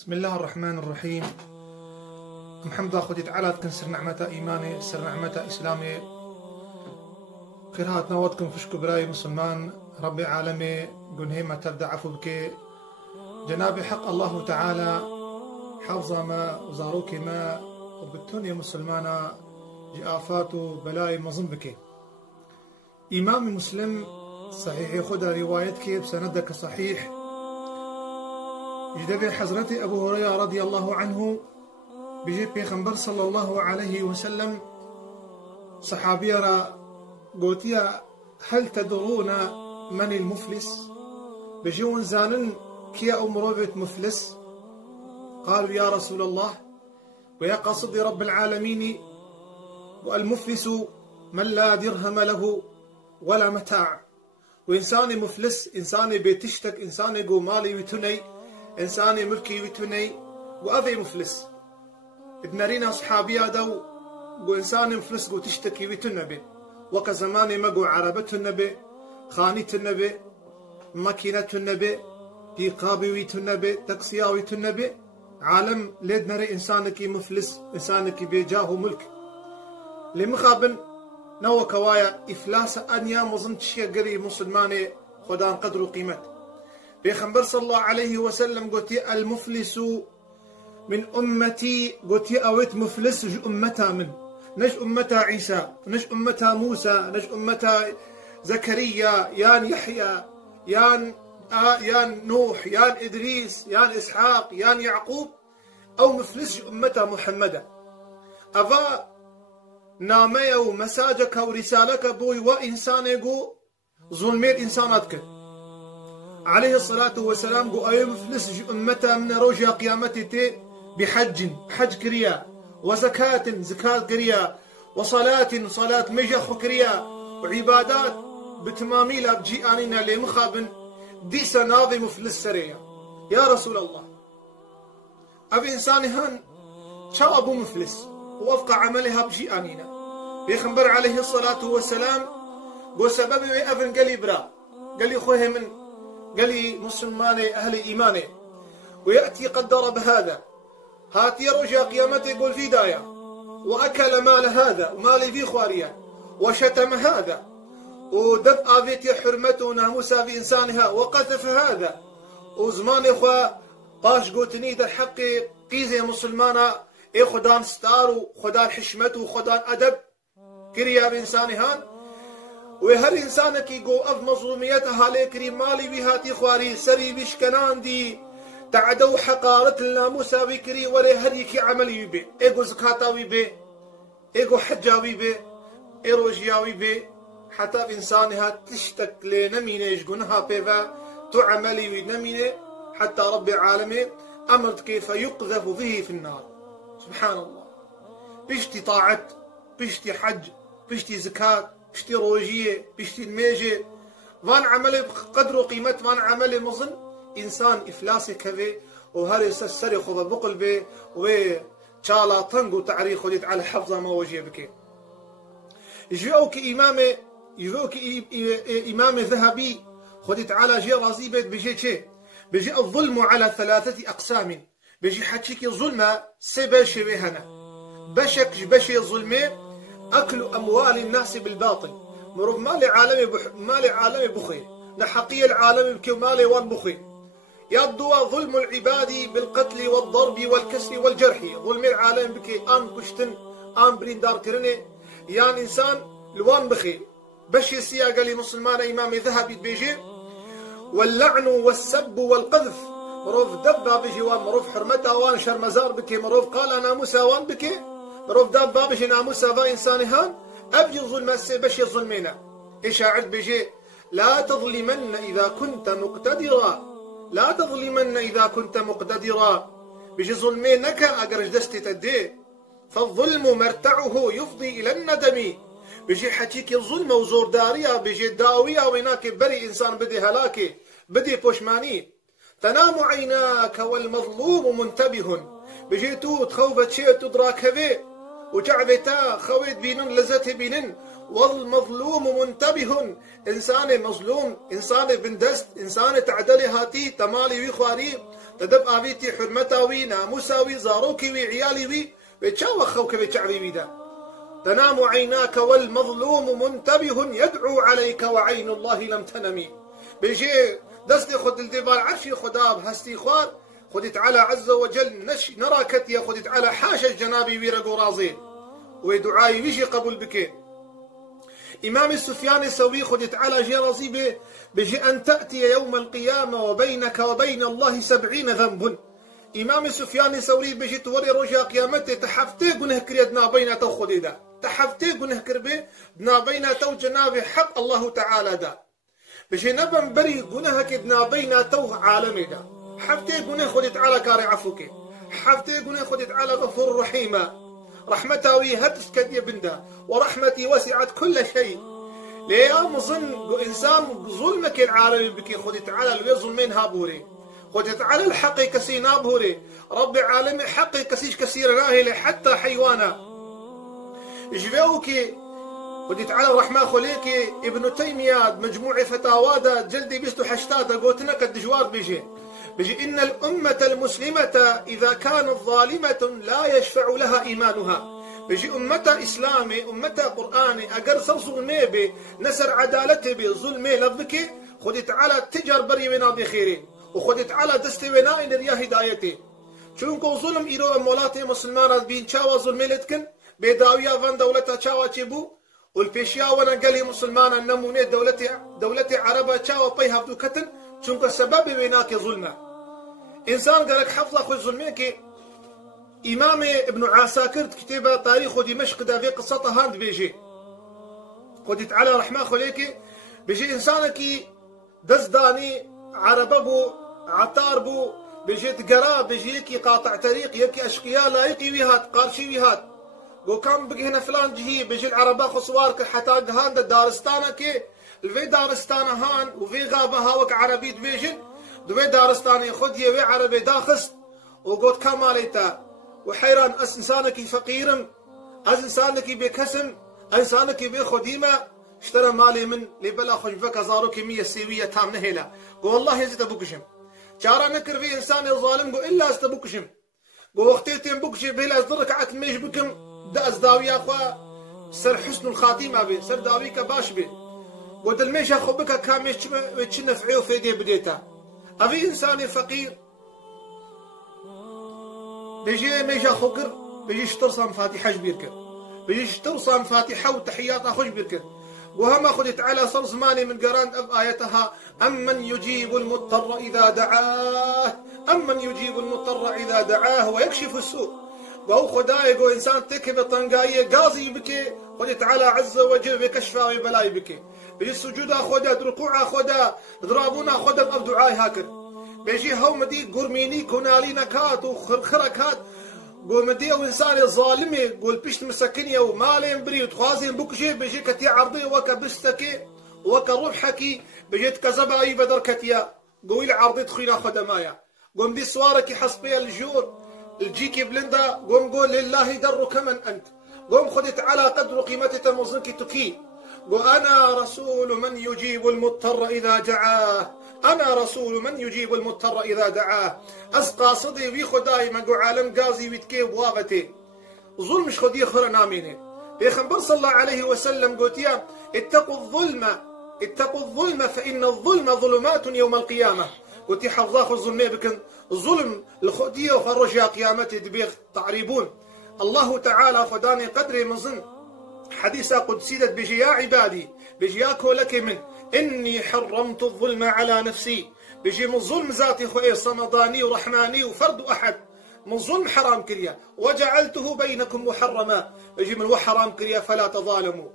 بسم الله الرحمن الرحيم. محمد خدي تعالى تكنسر نعمة إيماني سر نعمة إسلامي قراءة نواتكم فشكو براي مسلمان ربي عالمي قنهيمة تبدأ عفو بك جنابي حق الله تعالى حافظة ما وزاروك ما وبالتونية مسلمانا جآفات بلاي مظن بك إمام مسلم صحيح خدا روايتك بسندك صحيح جدبي حضرتي أبو هريرة رضي الله عنه بجي بيغمبر صلى الله عليه وسلم صحابيرا قوتيا هل تدرون من المفلس بجيون زانن كيا أمروبة مفلس قالوا يا رسول الله ويا قصد رب العالمين والمفلس من لا درهم له ولا متاع وإنسان مفلس إنسان بيتشتك إنسان يقو مالي وتني إنسان ملكي وتني وأذي مفلس ابنرينا أصحابي دو وإنسان مفلس قو تشتكي وتنبي وكزماني مقو عربة النبي خاني النبي ماكينة النبي بيقابي وتنبي تقسياوي النبي عالم ليد نري إنسانك مفلس إنسانك بيجاه ملك لمخابن نو كوايا إفلاس أنيا مظن شيء قري مسلماني خدان قدر وقيمته بيخنبر صلى الله عليه وسلم قلتي المفلس من أمتي قلتي أويت مفلس أمتها من نج أمتها عيسى نج أمتها موسى نج أمتها زكريا يان يحيى يان نوح يان إدريس يان إسحاق يان يعقوب أو مفلس أمتها محمدا أفا نامي أو مساجك أو رسالك بوي وإنسان يقو ظلمير إنساناتك عليه الصلاة والسلام قو أي مفلس أمتا من روجها قيامتي بحج كريا وزكاة زكاة كريا وصلاة مجخ كريا وعبادات بتمامي لا بجي آنينا لمخابن ديس ناظي مفلس سريا يا رسول الله أبي إنساني هان شو أبو مفلس وأفقع عملها بجي آنينا بيخنبر عليه الصلاة والسلام قو سببي ويأفن قالي برا قالي خوه من قال لي مسلماني أهل إيماني ويأتي قد ضرب هذا هاتي رجع قيامته يقول في داية وأكل مال هذا ومالي في خواريا وشتم هذا ودب آذيتي حرمته وناموسها في إنسانها وقذف هذا وزمان إخوة باش قوتني دا حقي قيزي مسلمانا إيه خدان ستار وخدان حشمته وخدان أدب كريا بإنسانهان وهر إنسانك يقو أف مظلوميتها ليكري مالي بهاتي خواري سري بشكنان دي تعدو حقارة الناموسا بكري ولي هريكي عملي بي إيقو زكاتاوي بي إيقو حجاوي بي إيروجياوي بي حتى بإنسانها تشتك لنمينة يشقونها بيفا تعملي ونمينة حتى رب العالمين أمرت كيف يقذف به في النار سبحان الله بيشتي طاعت بيشتي حج بيشتي زكاة بيشتي روجية بيشتي الميجي وان عمل قدر وقيمة وان عمل مظن إنسان إفلاسي كذي وهذا السري خذ بقل به وشالا تنقو تعريخ وديت على حفظة ما وجه بك يجوك إمام ذهبي خذت على جي رازيبت بيجي شيء بيجي الظلم على 3 أقسام بيجي حكيك ظلمة سبش بهنا بشي ظلمه أكل أموال الناس بالباطل مروف مالي عالمي بخير لحقي العالم بكي مالي وان بخير يضوى ظلم العباد بالقتل والضرب والكسر والجرح ظلم العالم بكي آن كشتن آن برين دار كرني يعني إنسان لوان بخير بشي سياقة لمسلمان إمام ذهبي بيجي واللعن والسب والقذف مروف دبا بيجي وان مروف حرمتها وان شرمزار بكي مروف قال أنا موسى وان بكي مروف داب بابش ناموسا فا إنسانهان أبجي الظلم بشي الظلمينا إشاعر بيجي لا تظلمن إذا كنت مقتدرا لا تظلمن إذا كنت مقتدرا بيجي ظلمينك أقرج دستي تدي فالظلم مرتعه يفضي إلى الندم بيجي حكيك الظلم وزور داريا بيجي داوية ويناك بري إنسان بدي هلاكي بدي بوشماني تنام عيناك والمظلوم منتبه بيجي تو تخوفت شيء تدراك هذي وجعبتا خويت بينن لزت بينن والمظلوم منتبه إنسان مظلوم إنسان بندست إنسان تعدلي هاتي تمالي ويخواري تدب آبيتي حرمتاوي ناموساوي زاروكي عيالي بيتشاوى خوك بيتشعبي بيدا تنام عيناك والمظلوم منتبه يدعو عليك وعين الله لم تنمي بيجي دستي خد الدبال عرشي خداب هستي خوار خدت على عز وجل نرى كتيا خدت على حاشا الجنابي ويرقو رازين ودعائي ويجي قبول بك إمام السفيان الثوري خدت على جرازي بيجي أن تأتي يوم القيامة وبينك وبين الله 70 ذنب إمام السفيان الثوري بيجي توري رجا قيامته تحفتي قنه كريدنا بينته خديدا تحفتي قنه كربي دنا بينته جنابي حق الله تعالى دا بيجي نبن بري قنه كدنا بينته عالمي دا حفتي قنه خدت على كاري عفوك حفتي قنه خدت على غفور رحيمة رحمتاوي هتس كدي بندا ورحمتي وسعت كل شيء ليه مظن إنسان ظلمك العالمي بكي خدت على الوي ظلمين هابوري خدت على الحقي كسي نابوري رب العالمين حقي كسيش كثير راهي حتى حيوانا جبيوكي خدت على الرحمة خليكي ابن تيمية مجموع فتاوادا جلدي بيستو حشتادا قوتنا كالدجوار بيجي إن الأمة المسلمة إذا كانت ظالمة لا يشفع لها إيمانها بيجي أمتا إسلامي أمتا قرآني أقر سر ظلمي بي نسر عدالتي بي ظلمي لذكي خدت على تجار بري ونا بخيري وخدت على دستي ونا إن ريا هدايتي چونكو ظلم إيرو أمولاتي مسلمانات بين چاوا ظلمي لتكن بيداويا فان دولتا چاوا چبو والبيشيا وانا قالي مسلمانا نموني دولتي عربة چاوا بي هفدو كتن چونكو سبب ويناك ظلمه إنسان قالك حفظ أخو الظلميكي إمام ابن عساكر كتب تاريخ دمشق دا في قصة هاند بيجي خدت على رحمة خليكي بيجي إنسانكي دزداني عرببو عطاربو بيجي تقرا بيجي يكي قاطع طريق يكي أشقياء لايقي ويهات قارشي ويهات قو كان بقي هنا فلان جهي بيجي العربا خصوارك حتى هاند دارستانكي الفي دارستان هان وفي غابة هاوك عربي بيجي دوي دارستاني خديه وي عربي داخست وقوت كماليتا وحيران أس إنسانك فقيرا أس إنسانك بكسم إنسانك بخديمة اشترى مالي من لبلا خجبك زارو كمية سيوية تام نهيلا قو والله يزيد بكشم جارا نكر في إنسان ظالم قو إلا استبكشم قو وقتيتين بكشم بلا أصدرك عت ميش بكم دا أزداوي أخوا سر حسن الخاتمة بي سر داويك باش بي قو دلميش أخو بك كاميش نفعيو في دي بديتا أبي إنسان فقير بيجي ميجا خقر بيجي شترصان فاتحة بيركر بيجي شترصان فاتحة وتحيات أخوش بيركر وهم أخذت على صر زماني من قران أب آيتها أمن يجيب المضطر إذا دعاه أمن يجيب المضطر إذا دعاه ويكشف السوء وهو خدايق وإنسان تكب طنقاية قاضي بكي خذت على عز وجل بكشفا وبلاي بكي بيجي السجود أخذها الركوع أخذها ضرابونا أخذها الأرض دعاي هاكر بيجي هو مدي قرميني كونالينا كات وخرخرة كات قول مدي أو إنسان ظالمي قول بيشت مسكنية ومالين بري وتخازين بكشي بيجي كتي عرضي وكا بستكي وكا ربحكي بيجي تكذب أي بدر كتيا قويل عرضي تخينا خدمايا قوم دي سوارك حسبيا الجور الجيكي بلندا قوم قول لله در كمن أنت قوم خدت على قدر قيمتك المظنك تكي وأنا رسول من يجيب المضطر إذا دعاه أنا رسول من يجيب المضطر إذا دعاه أسقى صدي وي خداي ما قو عالم قازي ويتكي بواغتي ظلم مش خدي خرا ناميني بيخنبر صلى الله عليه وسلم قوتيا اتقوا الظلم فإن الظلم ظلمات يوم القيامة قوتي حفظاخ الظلمي بكن ظلم الخدية وخرجها قيامتي دبيغ تعريبون الله تعالى خداني قدري مظن حديثة قدسية بيجي يا عبادي بيجي ياكو لك من إني حرمت الظلم على نفسي بيجي من ظلم ذاتي خوئي صمداني ورحماني وفرد أحد من ظلم حرام كريا وجعلته بينكم محرما بيجي من وحرام كريا فلا تظالموا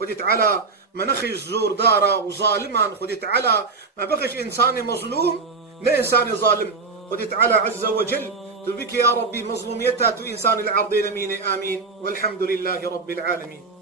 خدت على منخي الزور دارا وظالما خدت على ما بقش إنسان مظلوم لا إنسان ظالم خدت على عز وجل تبكي يا ربي مظلوميتها تو إنسان العرضين مين آمين والحمد لله رب العالمين.